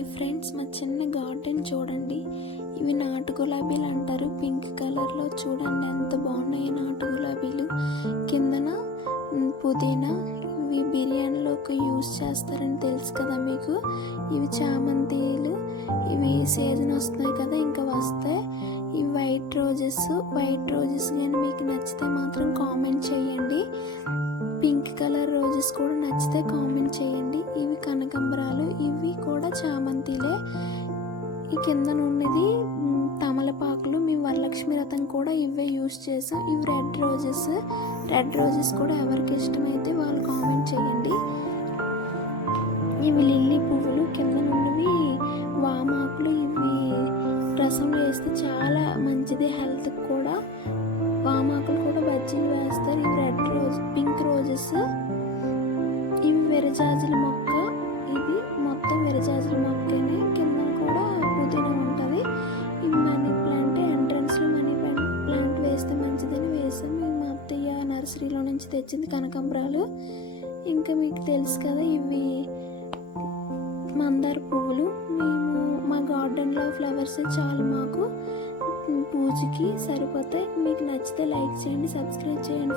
Hi friends, మా చిన్న garden చూడండి. ఇవి నాటు గులాబీలు అంటారు. పింక్ కలర్లో చూడండి ఎంత బాగున్నాయి నాటు గులాబీలు. కిందన పుదీనా, ఇవి బిర్యానీలోకి యూజ్ చేస్తారని తెలుసు కదా మీకు. ఇవి చామంతిలు, ఇవి సీజన్ వస్తున్నాయి కదా, ఇంకా వస్తాయి. ఇవి వైట్ రోజెస్ కానీ మీకు నచ్చితే మాత్రం కామెంట్ చేయండి. పింక్ కలర్ రోజెస్ కూడా నచ్చితే కామెంట్ చేయండి. ఇవి కనకాంబరాలు, ఇవి కూడా చామంతిలే. ఈ కింద ఉన్నది తమలపాకులు. మేము వరలక్ష్మి వ్రతం కూడా ఇవే యూజ్ చేసాం. ఇవి రెడ్ రోజెస్ కూడా ఎవరికి ఇష్టమైతే వాళ్ళు కామెంట్ చేయండి. ఇవి లిల్లీ పువ్వులు, కింద ఉన్నవి వామాకులు. ఇవి రసం వేస్తే చాలా మంచిది హెల్త్కి కూడా. వామాకులు కూడా బజ్జీలు వేస్తారు. ఇవి పింక్ రోజెస్. ఇవి విరజాజుల మొక్క. ఇది మొత్తం విరజాజుల మొక్కనే. కింద కూడా పుదీనా ఉంటుంది. ఇవి మనీ ప్లాంట్. ఎంట్రన్స్లో మనీ ప్లాంట్ వేస్తే మంచిదని వేసాము. ఇవి మా అత్తయ్య నర్సరీలో నుంచి తెచ్చింది కనకాంబరాలు. ఇంకా మీకు తెలుసు కదా, ఇవి మందార పువ్వులు. మేము మా గార్డెన్లో ఫ్లవర్స్ చాలు, మాకు పూజకి సరిపోతాయి. మీకు నచ్చితే లైక్ చేయండి, సబ్స్క్రైబ్ చేయండి.